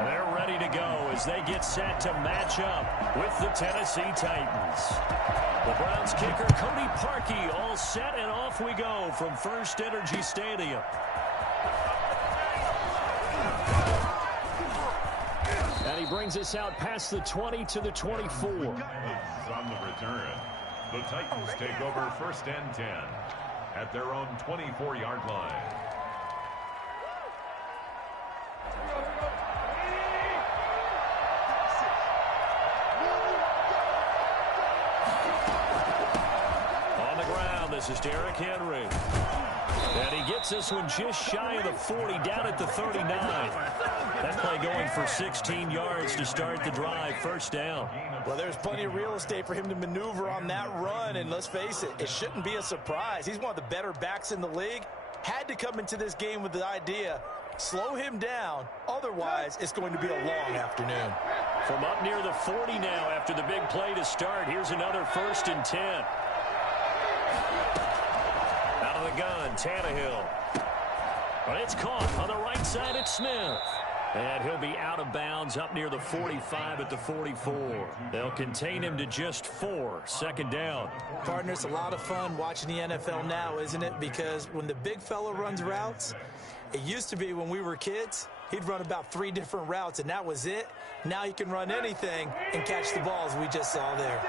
They're ready to go as they get set to match up with the Tennessee Titans. The Browns kicker, Cody Parkey, all set, and off we go from First Energy Stadium. And he brings us out past the 20 to the 24. On the return, the Titans take over 1st and 10 at their own 24-yard line. This is Derrick Henry. And he gets this one just shy of the 40, down at the 39. That play going for 16 yards to start the drive, 1st down. Well, there's plenty of real estate for him to maneuver on that run, and let's face it, it shouldn't be a surprise. He's one of the better backs in the league. Had to come into this game with the idea, slow him down, otherwise it's going to be a long afternoon. From up near the 40 now after the big play to start, here's another 1st and 10. Out of the gun, Tannehill. But it's caught on the right side at Smith. And he'll be out of bounds up near the 45 at the 44. They'll contain him to just 4, 2nd down. Partner, it's a lot of fun watching the NFL now, isn't it? Because when the big fella runs routes, it used to be when we were kids, he'd run about 3 different routes, and that was it. Now he can run anything and catch the balls we just saw there.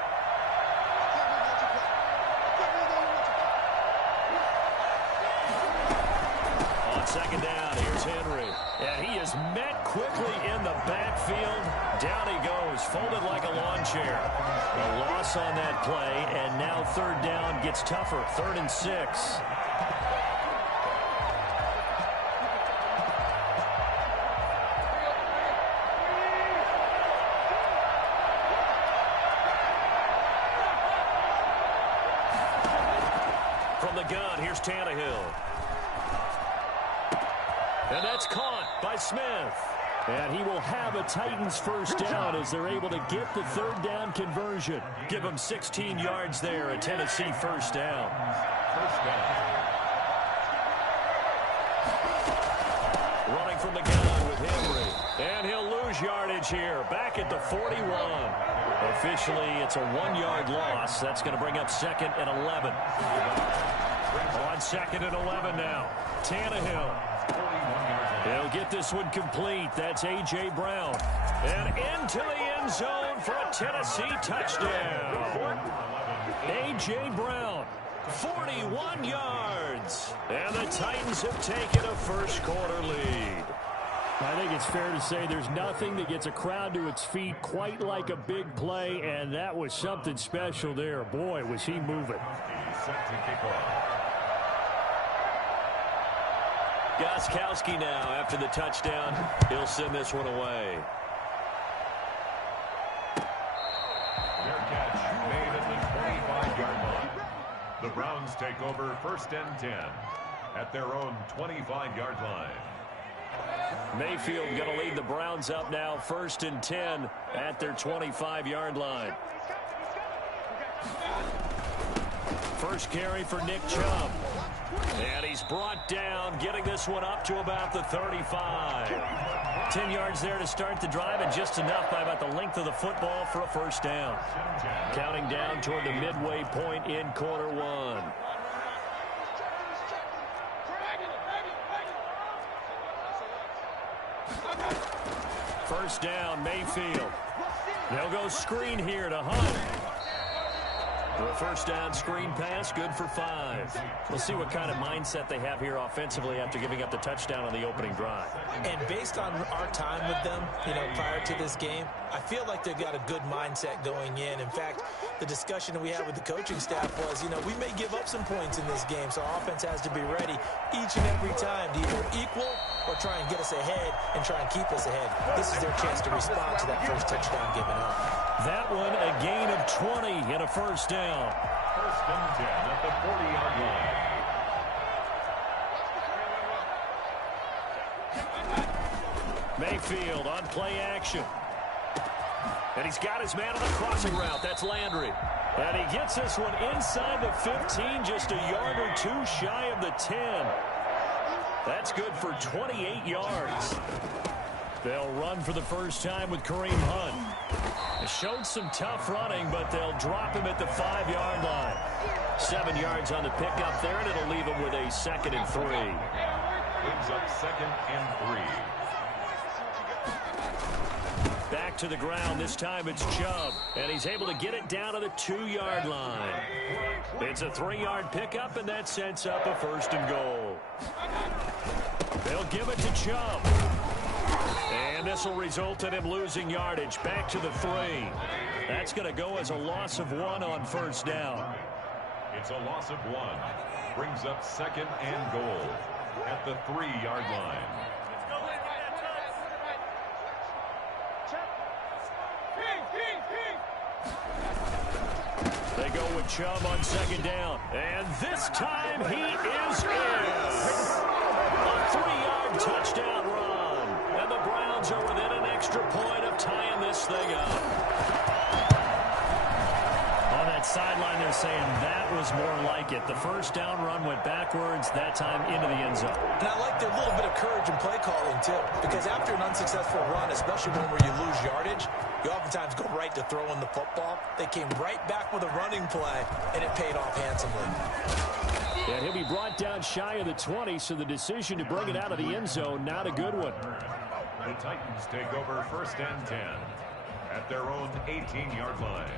On 2nd down, here's Henry. And he is met quickly in the backfield. Down he goes, folded like a lawn chair. A loss on that play, and now 3rd down gets tougher, 3rd and 6. From the gun, here's Tannehill. And that's caught by Smith. And he will have a Titans 1st down as they're able to get the 3rd down conversion. Give him 16 yards there, a Tennessee 1st down. Running from the gun with Henry. And he'll lose yardage here, back at the 41. Officially, it's a 1-yard loss. That's going to bring up 2nd and 11. On 2nd and 11 now. Tannehill. He'll get this one complete. That's A.J. Brown. And into the end zone for a Tennessee touchdown. A.J. Brown, 41 yards. And the Titans have taken a 1st quarter lead. I think it's fair to say there's nothing that gets a crowd to its feet quite like a big play, and that was something special there. Boy, was he moving. Gostkowski now after the touchdown. He'll send this one away. Their catch made at the 25-yard line. The Browns take over 1st and 10 at their own 25-yard line. Mayfield going to lead the Browns up now, 1st and 10 at their 25-yard line. First carry for Nick Chubb. And he's brought down, getting this one up to about the 35. 10 yards there to start the drive, and just enough by about the length of the football for a 1st down. Counting down toward the midway point in quarter 1. First down, Mayfield. They'll go screen here to Hunt. For a 1st down screen pass, good for 5. We'll see what kind of mindset they have here offensively after giving up the touchdown on the opening drive. And based on our time with them, prior to this game, I feel like they've got a good mindset going in. In fact, the discussion that we had with the coaching staff was, we may give up some points in this game, so our offense has to be ready each and every time to either equal or try and get us ahead and try and keep us ahead. This is their chance to respond to that first touchdown given up. That one a gain of 20 and a 1st down. 1st and 10 at the 40-yard line. Mayfield on play action. And he's got his man on the crossing route. That's Landry. And he gets this one inside the 15, just a yard or 2 shy of the 10. That's good for 28 yards. They'll run for the first time with Kareem Hunt. They showed some tough running, but they'll drop him at the 5-yard line. 7 yards on the pickup there, and it'll leave him with a 2nd and 3. Brings up 2nd and 3. Back to the ground. This time it's Chubb, and he's able to get it down to the 2-yard line. It's a 3-yard pickup, and that sets up a 1st and goal. They'll give it to Chubb. And this will result in him losing yardage. Back to the 3. That's going to go as a loss of 1 on 1st down. It's a loss of 1. Brings up 2nd and goal at the 3-yard line. They go with Chubb on 2nd down. And this time he is in. A 3-yard touchdown run. And the Browns are within an extra point of tying this thing up. On that sideline, they're saying that was more like it. The 1st down run went backwards, that time into the end zone. And I like their little bit of courage in play calling, too. Because after an unsuccessful run, especially one where you lose yardage, you oftentimes go right to throwing the football. They came right back with a running play, and it paid off handsomely. And he'll be brought down shy of the 20, so the decision to bring it out of the end zone, not a good one. The Titans take over 1st and 10 at their own 18-yard line.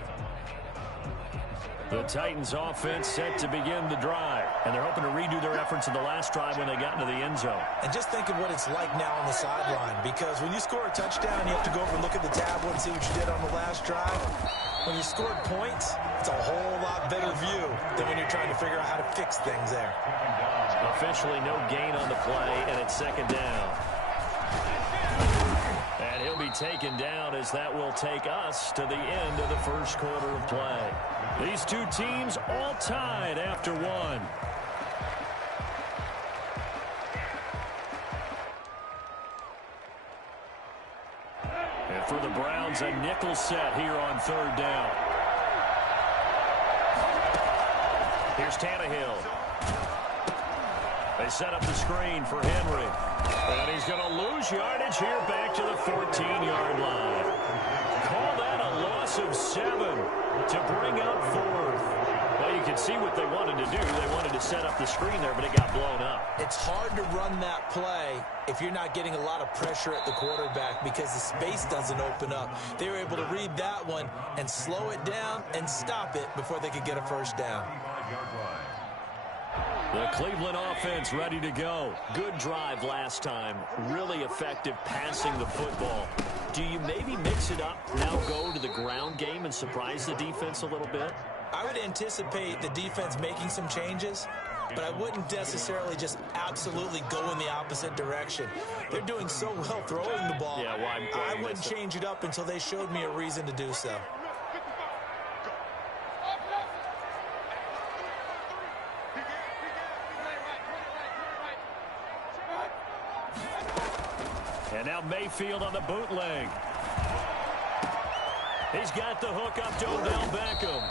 The Titans offense set to begin the drive, and they're hoping to redo their efforts in the last drive when they got into the end zone. And just think of what it's like now on the sideline, because when you score a touchdown, you have to go over and look at the tablet and see what you did on the last drive. When you scored points, it's a whole lot better view than when you're trying to figure out how to fix things there. Officially no gain on the play, and it's 2nd down. And he'll be taken down as that will take us to the end of the 1st quarter of play. These two teams all tied after 1. And for the Browns, a nickel set here on 3rd down. Here's Tannehill. They set up the screen for Henry. And he's going to lose yardage here back to the 14-yard line. Call that a loss of 7 to bring up 4th. Well, you can see what they wanted to do. They wanted to set up the screen there, but it got blown up. It's hard to run that play if you're not getting a lot of pressure at the quarterback because the space doesn't open up. They were able to read that one and slow it down and stop it before they could get a 1st down. The Cleveland offense ready to go. Good drive last time. Really effective passing the football. Do you maybe mix it up, now go to the ground game and surprise the defense a little bit? I would anticipate the defense making some changes, but I wouldn't necessarily just absolutely go in the opposite direction. They're doing so well throwing the ball. Yeah, well, I wouldn't change it up until they showed me a reason to do so. And now Mayfield on the bootleg. He's got the hook up to Odell Beckham.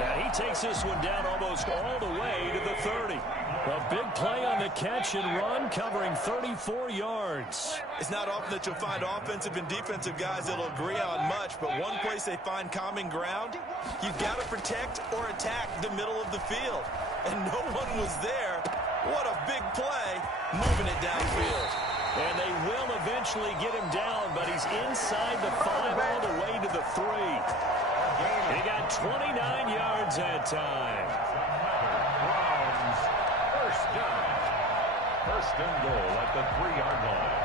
And he takes this one down almost all the way to the 30. A big play on the catch and run, covering 34 yards. It's not often that you'll find offensive and defensive guys that'll agree on much, but one place they find common ground, you've got to protect or attack the middle of the field. And no one was there. What a big play, moving it downfield. And they will eventually get him down, but he's inside the 5 all the way to the 3. He got 29 yards that time. Browns, 1st down. 1st and goal at the 3-yard line.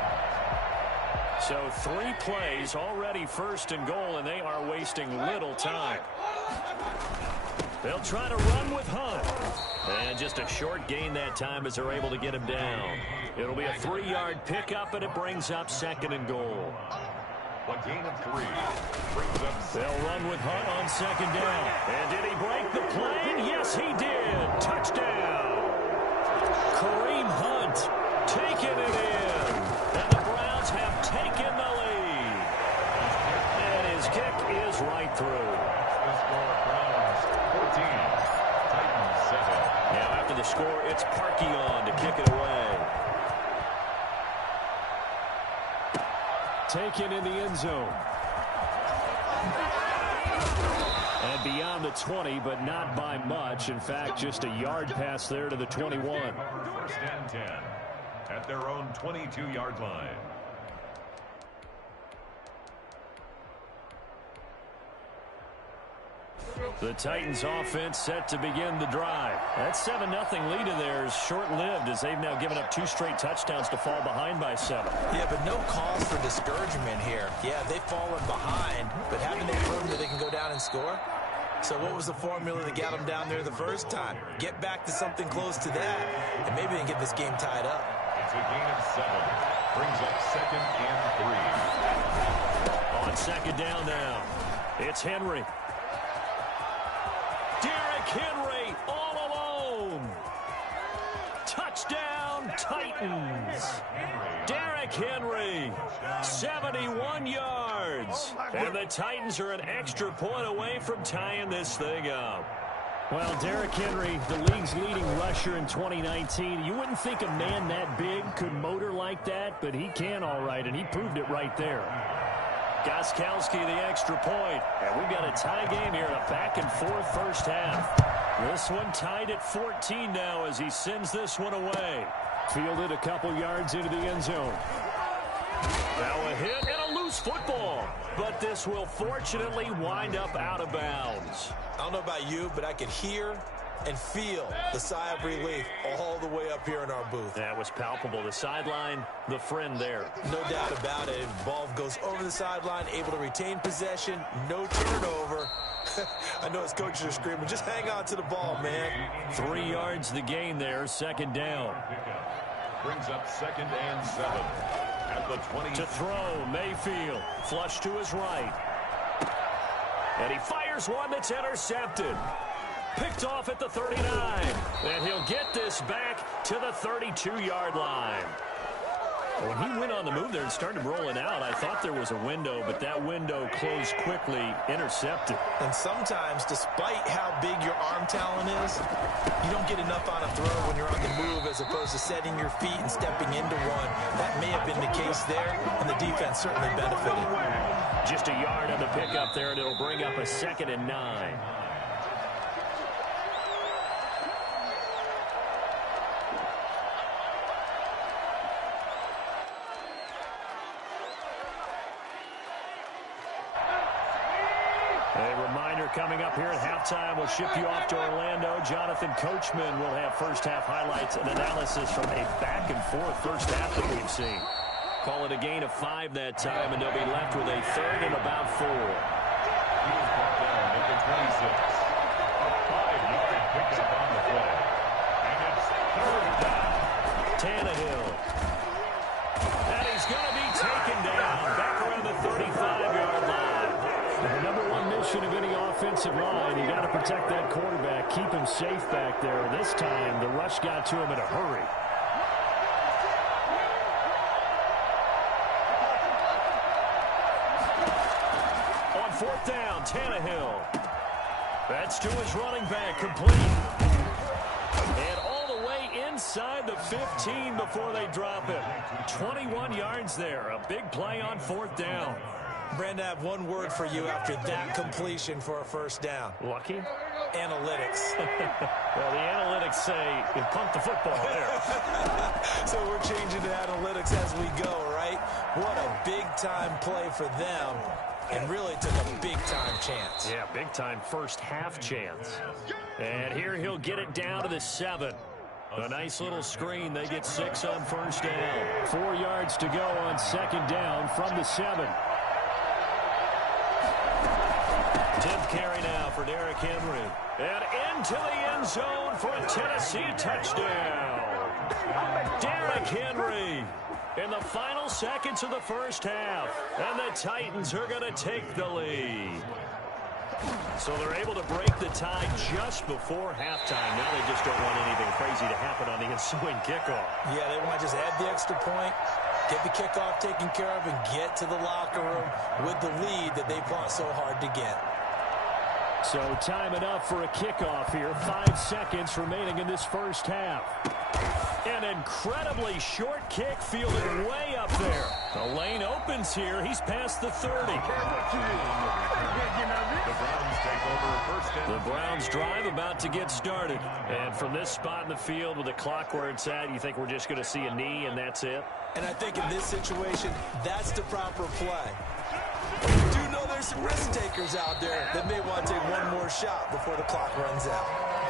So 3 plays, already 1st and goal, and they are wasting little time. They'll try to run with Hunt. And just a short gain that time as they're able to get him down. It'll be a 3-yard pickup, and it brings up 2nd and goal. A gain of 3 brings up. They'll run with Hunt on 2nd down. And did he break the plane? Yes, he did. Touchdown. Kareem Hunt taking it in. And the Browns have taken the lead. And his kick is right through. The score, Browns 14, Titans 7. Now after the score, it's Parkey on to kick it away. taken in the end zone. And beyond the 20, but not by much. In fact, just a yard pass there to the 21. First and 10 at their own 22-yard line. The Titans offense set to begin the drive. That 7-0 lead of theirs short-lived as they've now given up 2 straight touchdowns to fall behind by 7. Yeah, but no cause for discouragement here. Yeah, they've fallen behind, but haven't they proven that they can go down and score? So what was the formula that got them down there the first time? Get back to something close to that, and maybe they can get this game tied up. It's a gain of 7. Brings up 2nd and 3. On 2nd down now, it's Henry. Henry all alone. Touchdown, Titans. Derrick Henry, 71 yards. And the Titans are an extra point away from tying this thing up. Well, Derrick Henry, the league's leading rusher in 2019. You wouldn't think a man that big could motor like that, but he can all right, and he proved it right there. Gostkowski the extra point. And we've got a tie game here in a back-and-forth first half. This one tied at 14 now as he sends this one away. Fielded a couple yards into the end zone. Now a hit and a loose football. But this will fortunately wind up out of bounds. I don't know about you, but I could hear and feel the sigh of relief all the way up here in our booth. That was palpable. The sideline, the friend there. No doubt about it. Ball goes over the sideline, able to retain possession, no turnover. I know his coaches are screaming, just hang on to the ball, man. 3 yards the gain there, 2nd down. Brings up 2nd and 7 at the 20. To throw, Mayfield, flush to his right. And he fires one that's intercepted. Picked off at the 39. And he'll get this back to the 32-yard line. When he went on the move there and started rolling out, I thought there was a window, but that window closed quickly, intercepted. And sometimes, despite how big your arm talent is, you don't get enough on a throw when you're on the move as opposed to setting your feet and stepping into one. That may have been the case there, and the defense certainly benefited. Just a yard on the pickup there, and it'll bring up a 2nd and 9. Coming up here at halftime, we'll ship you off to Orlando. Jonathan Coachman will have first-half highlights and analysis from a back-and-forth first half that we've seen. Call it a gain of 5 that time, and they'll be left with a 3rd and about 4. He is brought down at the 26. A 5-yard pickup on the play. And it's 3rd down. Tannehill. And he's going to be taken down back around the 35-yard line. The number one mission of any offensive line, you got to protect that quarterback, keep him safe back there. This time, the rush got to him in a hurry. On 4th down, Tannehill. That's to his running back, complete. And all the way inside the 15 before they drop it. 21 yards there, a big play on 4th down. Brandon, I have one word for you after that completion for a first down. Lucky? Analytics. Well, the analytics say you punt the football there. So we're changing to analytics as we go, right? What a big-time play for them, and really took a big-time chance. Yeah, big-time first-half chance. And here he'll get it down to the 7. A nice little screen. They get 6 on first down. 4 yards to go on 2nd down from the 7. 10th carry now for Derrick Henry. And into the end zone for a Tennessee touchdown. Derrick Henry in the final seconds of the first half. And the Titans are going to take the lead. So they're able to break the tie just before halftime. Now they just don't want anything crazy to happen on the ensuing kickoff. Yeah, they want to just add the extra point, get the kickoff taken care of, and get to the locker room with the lead that they fought so hard to get. So time enough for a kickoff here. 5 seconds remaining in this first half. An incredibly short kick fielded way up there. The lane opens here. He's past the 30. The Browns drive about to get started. And from this spot in the field with the clock where it's at, you think we're just going to see a knee and that's it? And I think in this situation, that's the proper play. You do know there's some risk takers out there that may want to take one more shot before the clock runs out.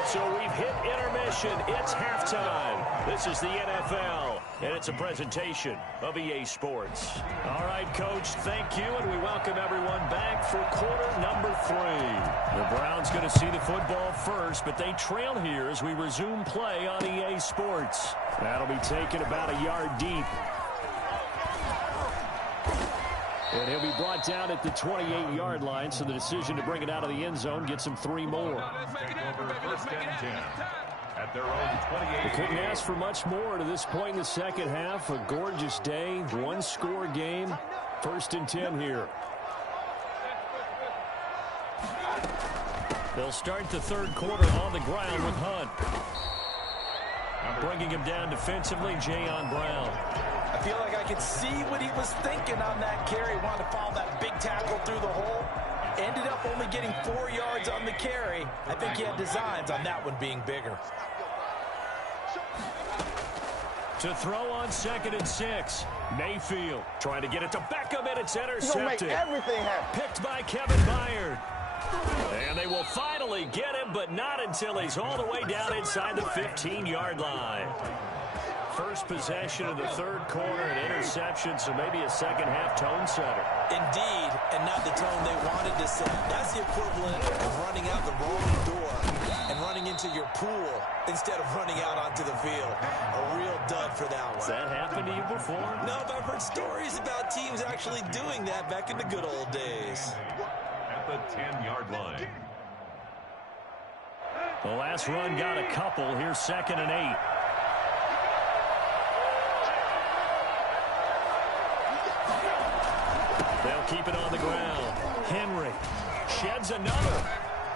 So we've hit intermission. It's halftime. This is the NFL, and it's a presentation of EA Sports. All right, Coach, thank you, and we welcome everyone back for quarter number 3. The Browns going to see the football first, but they trail here as we resume play on EA Sports. That'll be taken about a yard deep. And he'll be brought down at the 28-yard line, so the decision to bring it out of the end zone gets him 3 more. First and 10 at their own 28. They couldn't ask for much more to this point in the second half. A gorgeous day, one-score game. First and 10 here. They'll start the third quarter on the ground with Hunt. Bringing him down defensively, Jayon Brown. I feel like I could see what he was thinking on that carry. Wanted to follow that big tackle through the hole. Ended up only getting 4 yards on the carry. I think he had designs on that one being bigger. To throw on 2nd and 6. Mayfield trying to get it to Beckham, and it's intercepted. Make everything happen. Picked by Kevin Byard. And they will finally get him, but not until he's all the way down inside the 15-yard line. First possession of the third quarter, an interception, so maybe a second-half tone setter. Indeed, and not the tone they wanted to set. That's the equivalent of running out the wrong door and running into your pool instead of running out onto the field. A real dud for that one. Has that happened to you before? No, but I've heard stories about teams actually doing that back in the good old days. At the 10-yard line. The last run got a couple. Here's 2nd and 8. They'll keep it on the ground. Henry sheds another.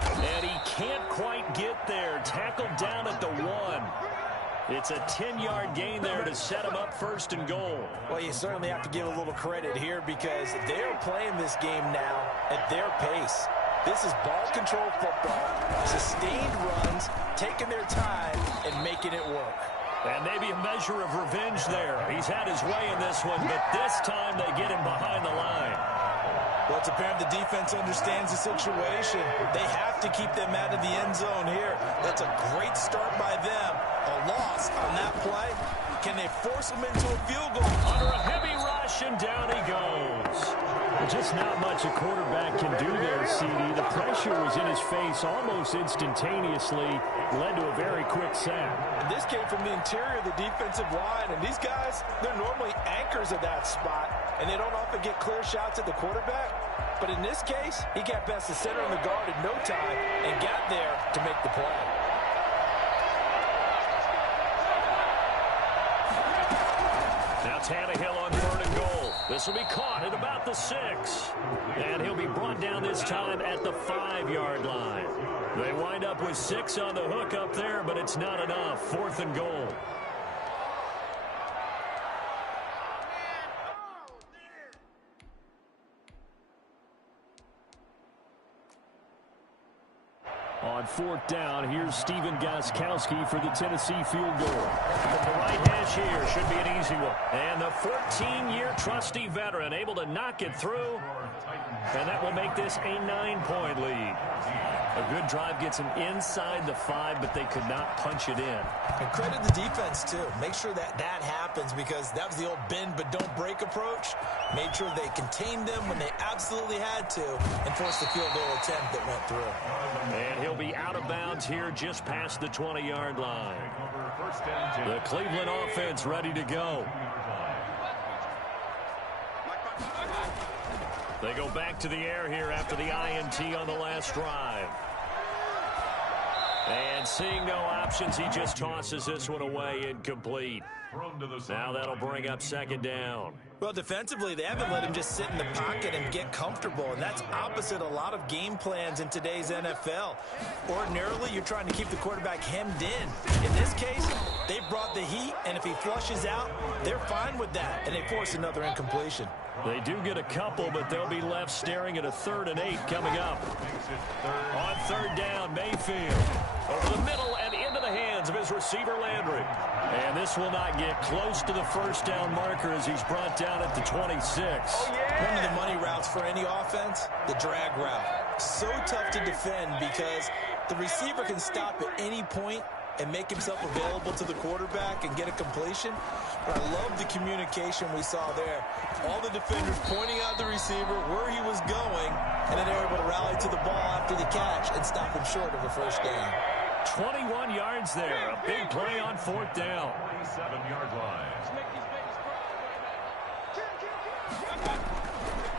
And he can't quite get there. Tackled down at the 1. It's a 10-yard gain there to set him up 1st and goal. Well, you certainly have to give a little credit here because they're playing this game now at their pace. This is ball control football, sustained runs, taking their time, and making it work. And maybe a measure of revenge there. He's had his way in this one, but this time they get him behind the line. Well, it's apparent the defense understands the situation. They have to keep them out of the end zone here. That's a great start by them. A loss on that play. Can they force him into a field goal? Under a heavy rush, and down he goes. Just not much a quarterback can do there, CD. The pressure was in his face almost instantaneously, led to a very quick sack. And this came from the interior of the defensive line, and these guys, they're normally anchors of that spot, and they don't often get clear shots at the quarterback. But in this case, he got past the center of the guard in no time and got there to make the play. Now Tannehill on 3rd and goal. This will be caught at about the 6. And he'll be brought down this time at the 5-yard line. They wind up with 6 on the hook up there, but it's not enough. 4th and goal. On 4th down, here's Steven Gostkowski for the Tennessee field goal. From the right hash here, should be an easy one. And the 14-year trusty veteran able to knock it through. And that will make this a 9-point lead. A good drive gets them inside the 5, but they could not punch it in. And credit the defense, too. Make sure that happens because that was the old bend but don't break approach. Made sure they contained them when they absolutely had to and forced the field goal attempt that went through. And he'll be out of bounds here just past the 20-yard line. The Cleveland offense ready to go. They go back to the air here after the INT on the last drive. And seeing no options, he just tosses this one away, incomplete. Now that'll bring up second down. Well, defensively, they haven't let him just sit in the pocket and get comfortable, and that's opposite a lot of game plans in today's NFL. Ordinarily, you're trying to keep the quarterback hemmed in. In this case, they brought the heat, and if he flushes out, they're fine with that, and they force another incompletion. They do get a couple, but they'll be left staring at a 3rd and 8 coming up. On 3rd down, Mayfield over the middle and into the hands of his receiver, Landry. And this will not get close to the first down marker as he's brought down at the 26. One of the money routes for any offense, the drag route. So tough to defend because the receiver can stop at any point and make himself available to the quarterback and get a completion. But I love the communication we saw there. All the defenders pointing out the receiver where he was going, and then they were able to rally to the ball after the catch and stop him short of a first down. 21 yards there. A big play on 4th down. 27-yard line.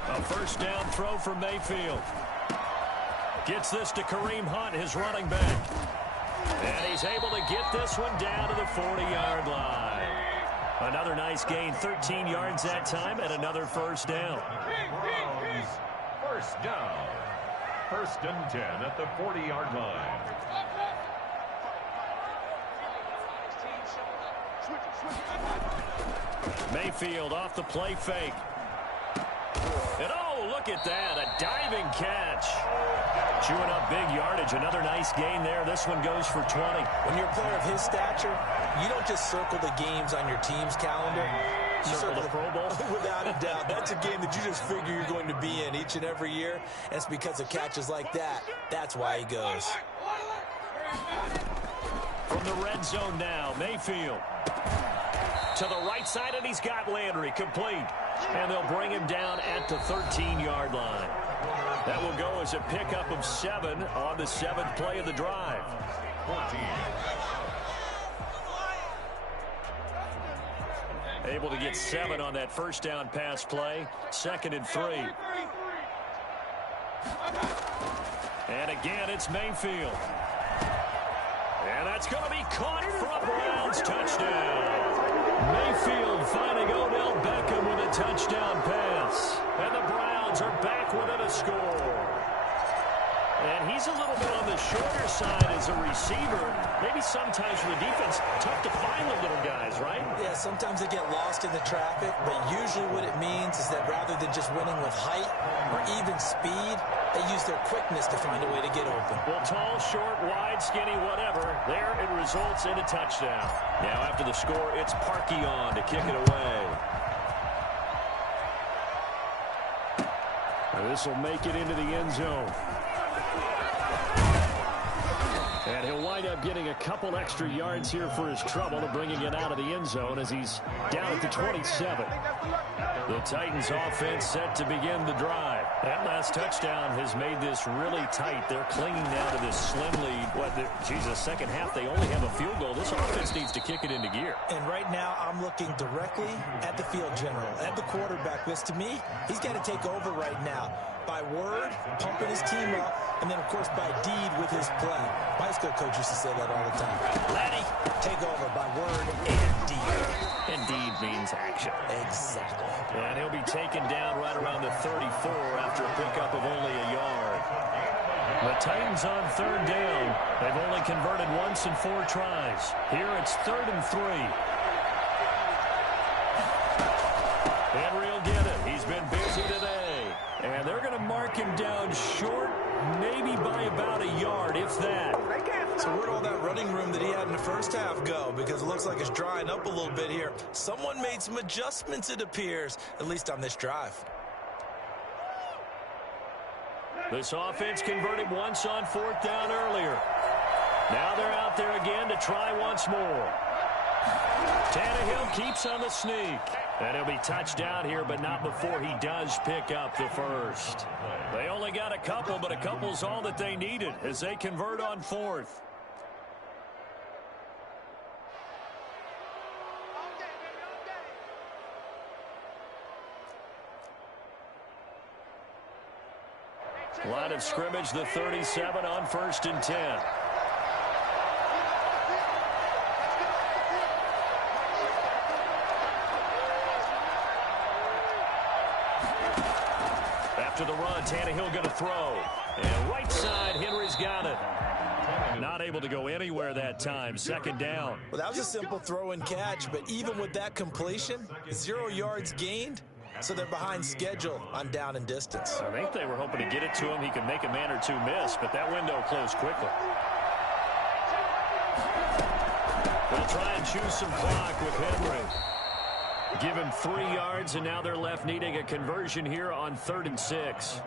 A first down throw for Mayfield. Gets this to Kareem Hunt, his running back. And he's able to get this one down to the 40-yard line. Another nice gain, 13 yards that time, and another first down. Browns, first down. 1st and 10 at the 40-yard line. Mayfield off the play fake. And oh, look at that, a diving catch. Chewing up big yardage, another nice gain there. This one goes for 20. When you're a player of his stature, you don't just circle the games on your team's calendar. You circle the Pro Bowl? Without a doubt. That's a game that you just figure you're going to be in each and every year. And it's because of catches like that. That's why he goes. From the red zone now, Mayfield. To the right side, and he's got Landry complete. And they'll bring him down at the 13-yard line. That will go as a pickup of 7 on the 7th play of the drive. 14. Able to get 7 on that first down pass play. 2nd and 3. And again, it's Mayfield. And that's going to be caught for a Browns touchdown. Mayfield finding Odell Beckham with a touchdown pass. And the Browns are back within a score. And he's a little bit on the shorter side as a receiver. Maybe sometimes for the defense, tough to find the little guys, right? Yeah, sometimes they get lost in the traffic, but usually what it means is that rather than just winning with height or even speed, they use their quickness to find a way to get open. Well, tall, short, wide, skinny, whatever, there it results in a touchdown. Now after the score, it's Parkey on to kick it away. This will make it into the end zone. And he'll wind up getting a couple extra yards here for his trouble of bringing it out of the end zone as he's down at the 27. The Titans offense set to begin the drive. That last touchdown has made this really tight. They're clinging now to this slim lead. Second half, they only have a field goal. This offense needs to kick it into gear. And right now, I'm looking directly at the field general, at the quarterback. Because to me, he's got to take over right now. By word, pumping his team up, and then, of course, by deed with his play. My high school coach used to say that all the time. Laddie, take over by word and deed. And deed means action. Exactly. And he'll be taken down right around the 34 after a pickup of only a yard. The Titans on 3rd down. They've only converted once in 4 tries. Here it's 3rd and 3. Henry will get it. He's been busy today. And they're going to mark him down short, maybe by about a yard, if that. So where'd all that running room that he had in the first half go? Because it looks like it's drying up a little bit here. Someone made some adjustments, it appears, at least on this drive. This offense converted once on 4th down earlier. Now they're out there again to try once more. Tannehill keeps on the sneak. And he'll be touched down here, but not before he does pick up the first. They only got a couple, but a couple's all that they needed as they convert on 4th. Line of scrimmage, the 37 on 1st and 10. to the run. Tannehill going to throw. And right side, Henry's got it. Not able to go anywhere that time. Second down. Well, that was a simple throw and catch, but even with that completion, 0 yards gained, so they're behind schedule on down and distance. I think they were hoping to get it to him. He could make a man or two miss, but that window closed quickly. They'll try and choose some clock with Henry. Give him 3 yards, and now they're left needing a conversion here on 3rd and 6.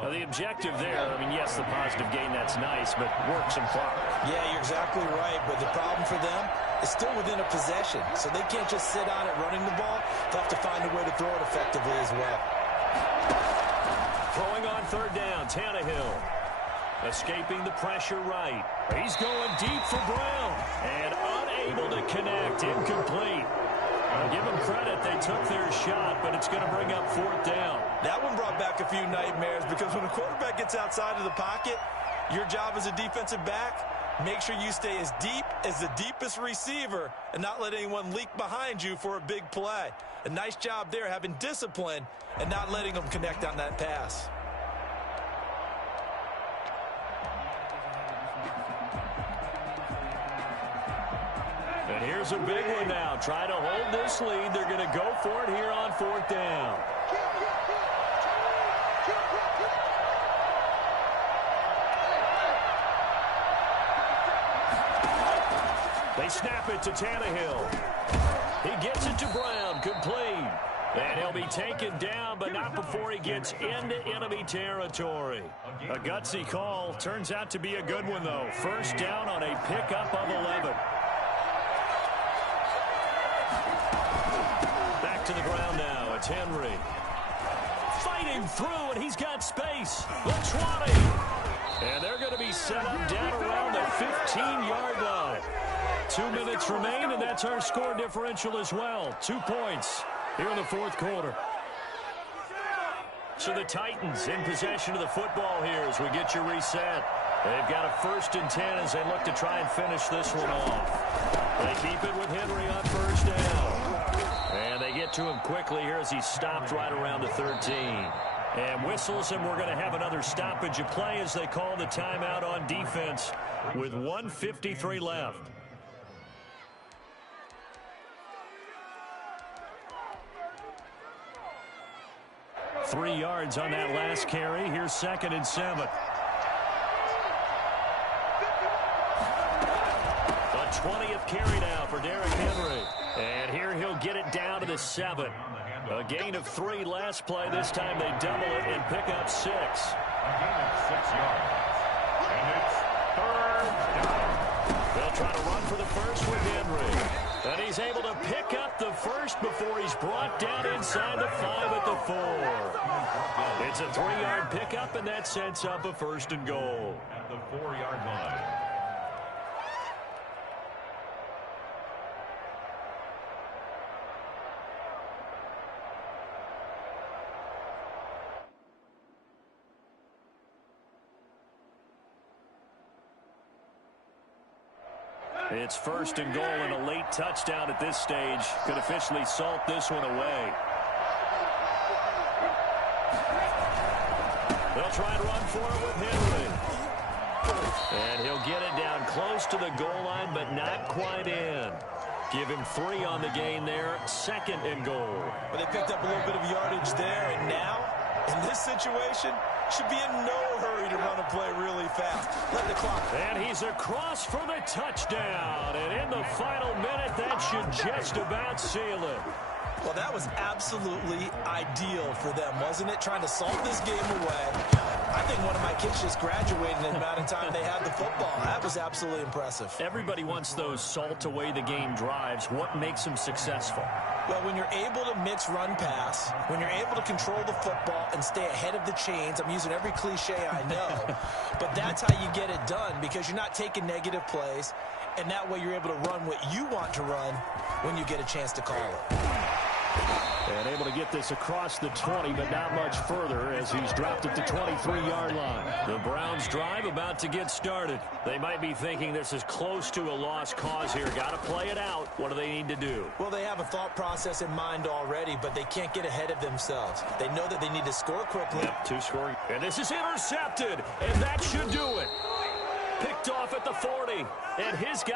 Now, the objective there, I mean, yes, the positive gain, that's nice, but work some clock. Yeah, you're exactly right, but the problem for them is still within a possession, so they can't just sit on it running the ball. They'll have to find a way to throw it effectively as well. Throwing on 3rd down, Tannehill. Escaping the pressure right. He's going deep for Brown, and unable to connect, incomplete. I'll give them credit. They took their shot, but it's going to bring up 4th down. That one brought back a few nightmares because when a quarterback gets outside of the pocket, your job as a defensive back, make sure you stay as deep as the deepest receiver and not let anyone leak behind you for a big play. A nice job there having discipline and not letting them connect on that pass. And here's a big one now. Try to hold this lead. They're going to go for it here on 4th down. They snap it to Tannehill. He gets it to Brown, complete. And he'll be taken down, but not before he gets into enemy territory. A gutsy call. Turns out to be a good one, though. 1st down on a pickup of 11. To the ground now. It's Henry. Fighting through, and he's got space. The 20. And they're going to be set up down around the 15-yard line. 2 minutes remain, and that's our score differential as well. 2 points here in the 4th quarter. So the Titans in possession of the football here as we get you reset. They've got a 1st and 10 as they look to try and finish this one off. They keep it with Henry on 1st down. And they get to him quickly here as he stopped right around the 13. And whistles, and we're going to have another stoppage of play as they call the timeout on defense with 1:53 left. Three yards on that last carry. Here's 2nd and 7. The 20th carry now for Derrick Henry. And here he'll get it down to the 7. A gain of 3 last play. This time they double it and pick up 6. A gain of 6 yards. And it's 3rd down. They'll try to run for the first with Henry. And he's able to pick up the first before he's brought down inside the 5 at the 4. It's a 3-yard pickup, and that sets up a 1st and goal. At the 4-yard line. It's 1st and goal, and a late touchdown at this stage could officially salt this one away. They'll try and run for it with Henry. And he'll get it down close to the goal line, but not quite in. Give him 3 on the gain there. 2nd and goal. But they picked up a little bit of yardage there, and now, in this situation, should be in no hurry to run a play really fast. Let the clock. And he's across for the touchdown. And in the final minute, that should just about seal it. Well, that was absolutely ideal for them, wasn't it? Trying to salt this game away. I think one of my kids just graduated in the amount of time they had the football. That was absolutely impressive. Everybody wants those salt away the game drives. What makes them successful? Well, when you're able to mix run-pass, when you're able to control the football and stay ahead of the chains, I'm using every cliche I know, but that's how you get it done because you're not taking negative plays, and that way you're able to run what you want to run when you get a chance to call it. And able to get this across the 20, but not much further as he's dropped at the 23-yard line. The Browns drive about to get started. They might be thinking this is close to a lost cause here. Got to play it out. What do they need to do? Well, they have a thought process in mind already, but they can't get ahead of themselves. They know that they need to score quickly. Yep, 2 scoring. And this is intercepted, and that should do it. Picked off at the 40, and his guy